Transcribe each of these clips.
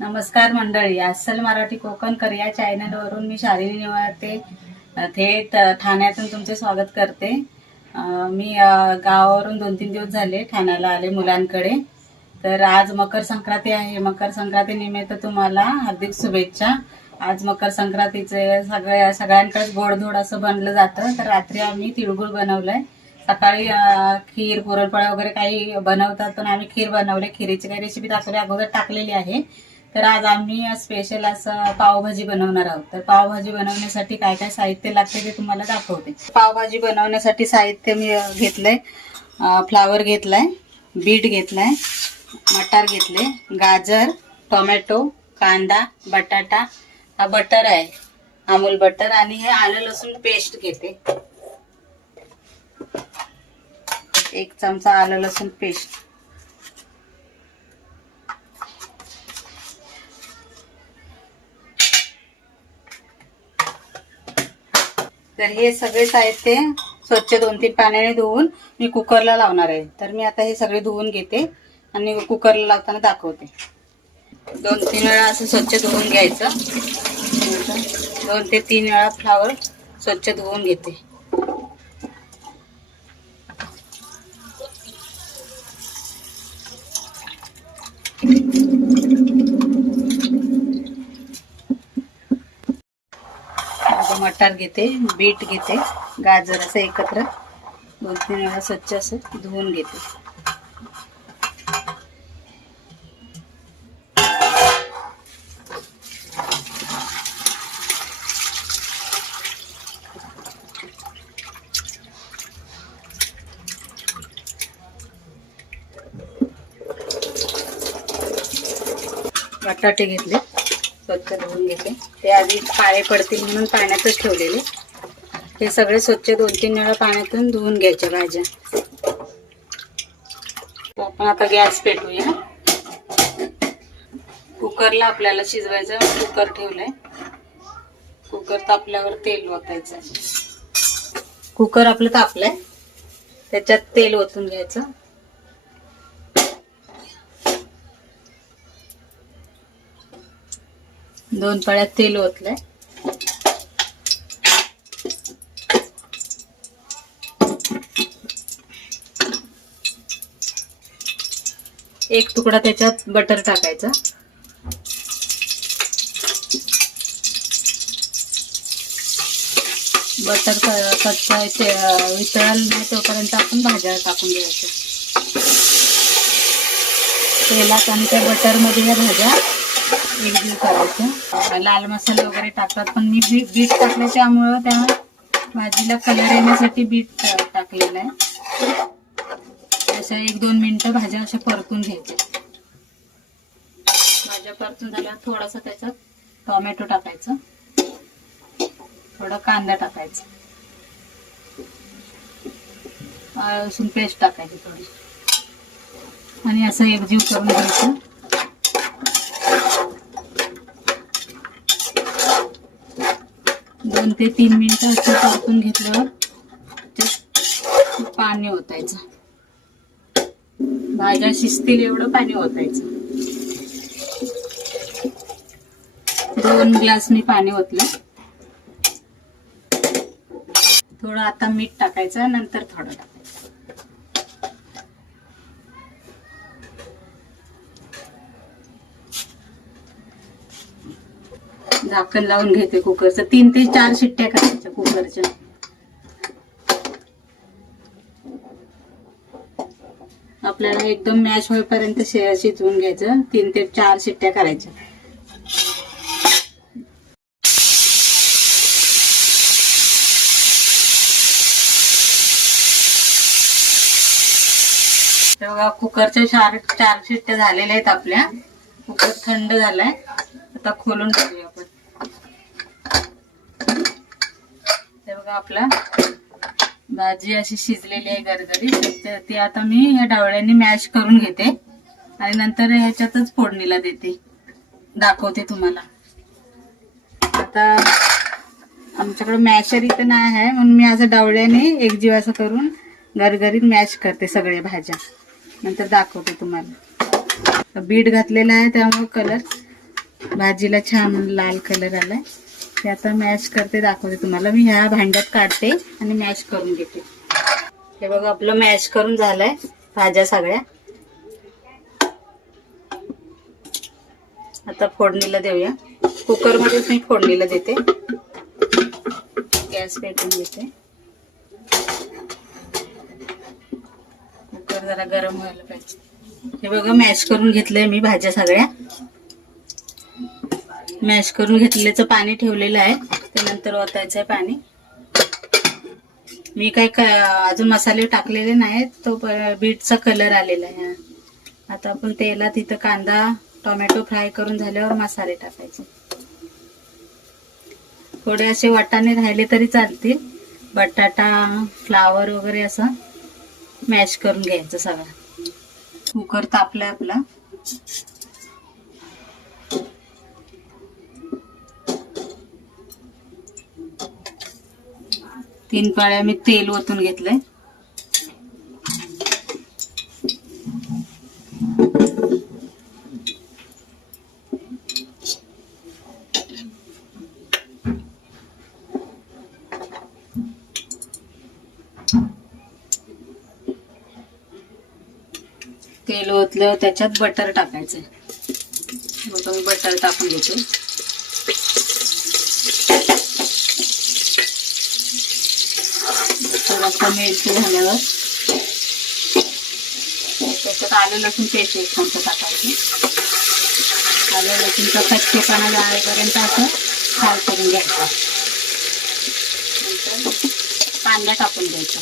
नमस्कार मंडळी, अस्सल मराठी कोकणकर या चॅनलवरून मी शालिनी निवाळते थेट ठाण्यातून तुमचे स्वागत करते। मी गावावरून 2-3 दिवस झाले ठाण्याला आले मुलांकडे। तर आज मकर संक्रांती आहे। मकर संक्रांती निमित्त तुम्हाला हार्दिक शुभेच्छा। आज मकर संक्रांतीचे सगळ्यांकडे गोडधोड असं बनलं जातं। तर रात्री आम्ही तिळगुळ बनवलंय। सकाळी खीर पुरणपोळ्या वगैरे काही बनवतात, पण आम्ही खीर बनवले। खीरीची काही रेसिपी अगोदर टाकलेली आहे। तर आज आम्ही स्पेशल असं पावभाजी बनवणार आहोत। तर पावभाजी बनवण्यासाठी काय काय साहित्य लागते ते तुम्हाला दाखवते। पावभाजी बनवण्यासाठी साहित्य मी घेतलंय, फ्लावर घेतलाय, बीट घेतलाय, मटार घेतले, गाजर, टोमॅटो, कांदा, बटाटा, हा बटर आहे अमूल बटर, आणि हे आलं लसूण पेस्ट घेते, 1 चमचा आलं लसूण पेस्ट। तर हे सगळे साहित्य स्वच्छ 2-3 पाण्याने धुवून मी कुकरला लावणार आहे। तर मी आता हे सगळे धुवून घेते आणि कुकरला लावताना दाखवते। 2-3 वेळा असं स्वच्छ धुवून घ्यायचं। 2 ते 3 वेळा फ्लावर स्वच्छ धुवून घेते। मटार घेते, बीट घेते, गाजर असं एकत्र 2-3 वेळा स्वच्छ असं धुवून घेते। बटाटे घेतले, स्वच्छ धुवून घेते। ते आधी काळे पडतील म्हणून पाण्यातच ठेवलेले। हे सगळे स्वच्छ 2-3 वेळा पाण्यातून धुवून घ्यायच्या भाज्या। आपण आता गॅस पेटवूया। कुकरला आपल्याला शिजवायचं, कुकर ठेवलंय। कुकर तापल्यावर तेल ओतायचं। कुकर आपलं तापलंय, त्याच्यात तेल ओतून घ्यायचं। 2 पळ्यात तेल ओतलंय। एक तुकडा त्याच्यात बटर टाकायचा। बटर कच्चा वितळल नाही तोपर्यंत आपण भाज्या टाकून घ्यायच्या तेलात, आणि त्या बटर मध्ये या भाज्या एकजीव करायच्या। लाल मसाले वगैरे टाकतात, पण मी बीट टाकले त्यामुळं त्या भाजीला कलर येण्यासाठी बीट टाकलेलं आहे। अशा 1-2 मिनिटं भाज्या अशा परतून घ्यायच्या। भाज्या परतून झाल्यावर थोडासा त्याच्यात टोमॅटो टाकायचं, थोडा कांदा टाकायचा, लसूण पेस्ट टाकायची थोडी, आणि असं एकजीव करून घ्यायचं। 2 ते 3 मिनिटं असं परतून घेतल्यावर पाणी ओतायचं। भाज्या शिजतील एवढं पाणी ओतायचं। 2 ग्लास मी पाणी ओतलं। थोडं आता मीठ टाकायचं, नंतर थोडं टाकायचं। झाकण लावून घेते कुकरचं। 3 ते 4 शिट्ट्या करायच्या कुकरच्या। आपल्याला एकदम मॅश होईपर्यंत शिजवून घ्यायचं। 3 ते 4 शिट्ट्या करायच्या। बघा, कुकरच्या 4 शिट्ट्या झालेल्या आहेत आपल्या। कुकर थंड झालाय, आता खोलून बघूया आपण। हे बघा, आपला भाजी अशी शिजलेली आहे गरगरीत। ती आता मी ह्या डावळ्यांनी मॅश करून घेते आणि नंतर ह्याच्यातच फोडणीला देते, दाखवते तुम्हाला। आता आमच्याकडे मॅशर इथं नाही आहे, म्हणून मी असं डावळ्याने एकजीव असं करून गरगरीत मॅश करते सगळे भाज्या, नंतर दाखवते तुम्हाला। बीट घातलेला आहे त्यामुळे कलर भाजीला छान लाल कलर आलाय. ते आता मॅश करते, दाखवते तुम्हाला. मी ह्या भांड्यात काढते आणि मॅश करून घेते. हे बघा आपलं मॅश करून झालंय भाज्या सगळ्या. आता फोडणीला देऊया. कुकर मध्येच मी फोडणीला देते. गॅस पेटवून घेते. कुकर जरा गरम व्हायला पाहिजे. हे बघा मॅश करून घेतलंय मी भाज्या सगळ्या. मॅश करून घेतल्याचं पाणी ठेवलेलं आहे, ते नंतर ओतायचं आहे पाणी. मी काही अजून मसाले टाकलेले नाहीत, तो बीटचा कलर आलेला आहे. आता आपण तेलात इथं कांदा टोमॅटो फ्राय करून झाल्यावर मसाले टाकायचे. थोडे असे वाटाणे राहिले तरी चालतील. बटाटा फ्लावर वगैरे असं मॅश करून घ्यायचं सगळं. कुकर तापलाय आपला. तीन पाळ्या मी तेल ओतून घेतलंय. तेल ओतल्यावर त्याच्यात बटर टाकायचं. मग मी बटर टाकून घेते. बटर मेल्ट झाल्यावर त्याच्यात आलं लसूण पेस्ट एक चमचा टाकायची. आलं लसूणचा कच्चेपणा जाईपर्यंत असं फ्राय करून घ्यायचं. नंतर कांदा टाकून द्यायचा.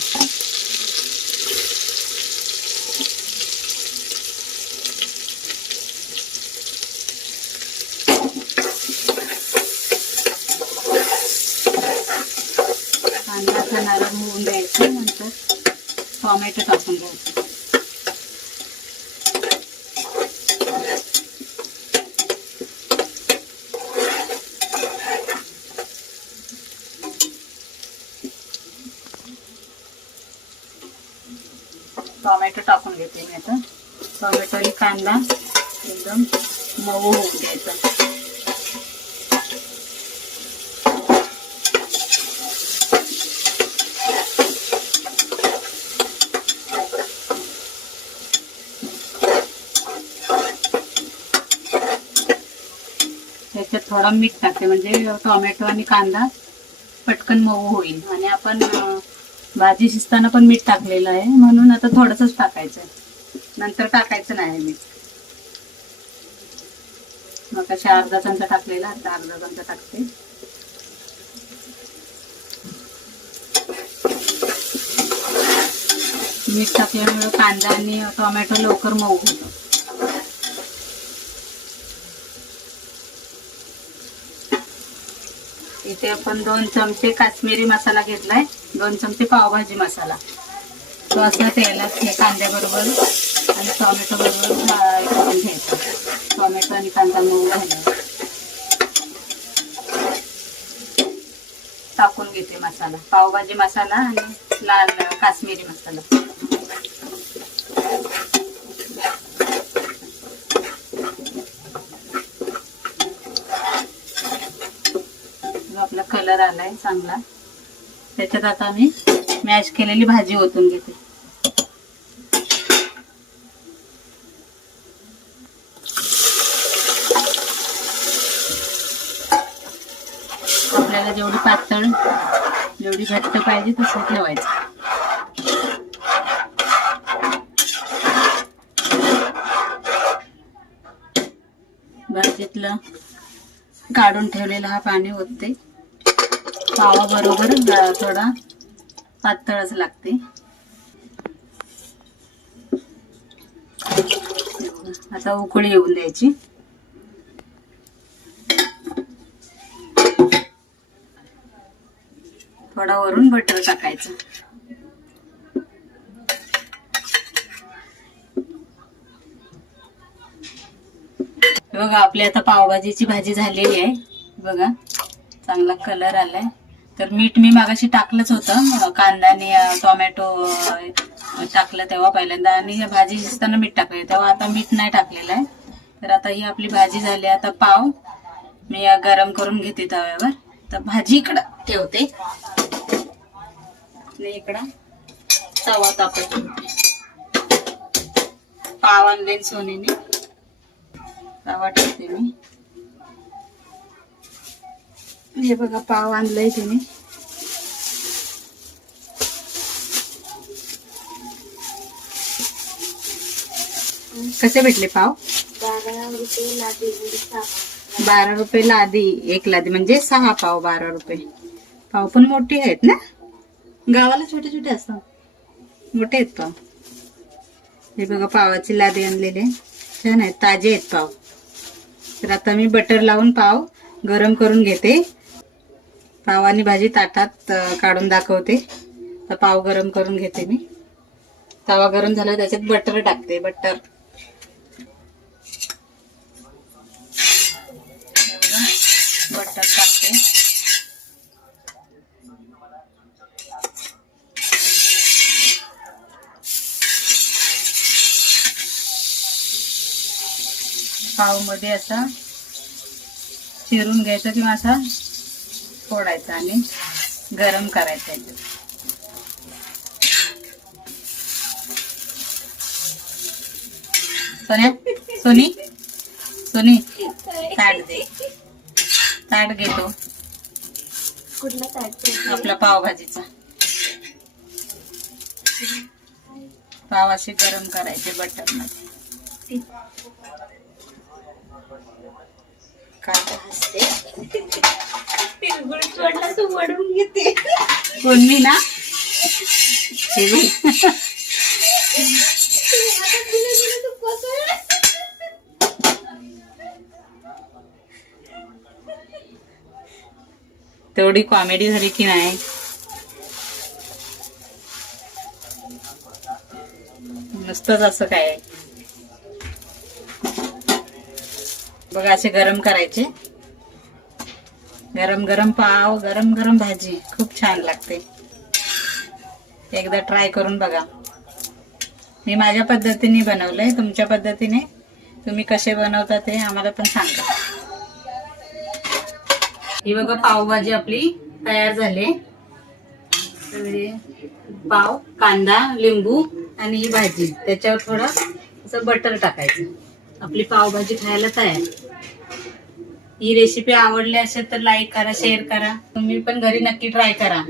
कांदा नरम होऊन द्यायचं. नंतर टोमॅटो टाकून घ्यायचं. टोमॅटो टाकून घेते मी आता. टोमॅटो आणि कांदा एकदम मऊ होऊन द्यायचा. त्याच्यात थोडा मीठ टाकते, म्हणजे टोमॅटो आणि कांदा पटकन मऊ होईल. आणि आपण भाजी शिजताना पण मीठ टाकलेलं आहे, म्हणून आता थोडंसंच टाकायचं, नंतर टाकायचं नाही मीठ. मग कशा अर्धा चमचा टाकलेला, आता अर्धा चमचा टाकते. मीठ टाकल्यामुळे कांदा आणि टोमॅटो लवकर मऊ होतो. इथे आपण 2 चमचे काश्मीरी मसाला घेतलाय, 2 चमचे पावभाजी मसाला. तो असा तेलात कांद्याबरोबर आणि टोमॅटो बरोबर फ्राय करून घ्यायचा. टोमॅटो आणि कांदा मऊ झाल्यावर टाकून घेते मसाला. पावभाजी मसाला आणि लाल काश्मीरी मसाला. आपला कलर आलाय चांगला. त्याच्यात आता मी मॅश केलेली भाजी ओतून घेते. आपल्याला जेवढी पातळ जेवढी घट्ट पाहिजे तसं ठेवायचं. भाजीतलं काढून ठेवलेलं हा पाणी ओतते. पावाबरोबर थोडा पातळच लागते. आता उकळी येऊन द्यायची. थोडा वरून बटर टाकायचं. बघा आपली आता पावभाजीची भाजी झालेली आहे. बघा चांगला कलर आलाय. तर मीठ मी मागाशी टाकलंच होतं, कांदा आणि टोमॅटो टाकलं तेव्हा पहिल्यांदा, आणि भाजी शिजताना मीठ टाकलं तेव्हा. आता मीठ नाही टाकलेलं आहे. तर आता ही आपली भाजी झाली. आता पाव मी गरम करून घेते तव्यावर. तर भाजी इकडं ठेवते आणि इकडं तवा तापत ठेवते. पाव आणले सोनीने, तवा ठेवते मी. हे बघा पाव आणलंय तिने. कसे भेटले पाव? 12 रुपये लादी. 12 रुपये लादी. एक लादी म्हणजे 6 पाव 12 रुपये. पाव पण मोठे आहेत ना, गावाला छोटे छोटे असतात, मोठे आहेत पाव. हे बघा पावाची लादी आणलेली, छान आहेत, ताजे आहेत पाव. तर आता मी बटर लावून पाव गरम करून घेते. पाव आणि भाजी ताटात काढून दाखवते. तर पाव गरम करून घेते मी. तवा गरम झाला त्याच्यात बटर टाकते. बटर टाकते. पाव मध्ये असा चिरून घ्यायचा किंवा असा फोडायचा आणि गरम करायचा. सोन्या, सोनी सोनी ताट दे. ताट घेतो कुठला ताट? आपला पावभाजीचा. पाव असे गरम करायचे बटर मध्ये. काय हसते? तू वडून घेते. कोण मी ना? हे बघ. तेवढी कॉमेडी झाली की नाही? नुसतंच असं काय. बघा असे गरम करायचे. गरम गरम पाव, गरम गरम भाजी, खूप छान लागते. एकदा ट्राय करून बघा. मी माझ्या पद्धतीने बनवलंय. तुमच्या पद्धतीने तुम्ही कसे बनवता ते आम्हाला पण सांगा. ही बघा पावभाजी आपली तयार झाली. पाव, कांदा, लिंबू आणि ही भाजी, त्याच्यावर थोडं असं बटर टाकायचं. आपली पावभाजी खायला तयार. ही रेसिपी आवडली असेल तर लाईक करा, शेअर करा. तुम्ही पण घरी नक्की ट्राय करा.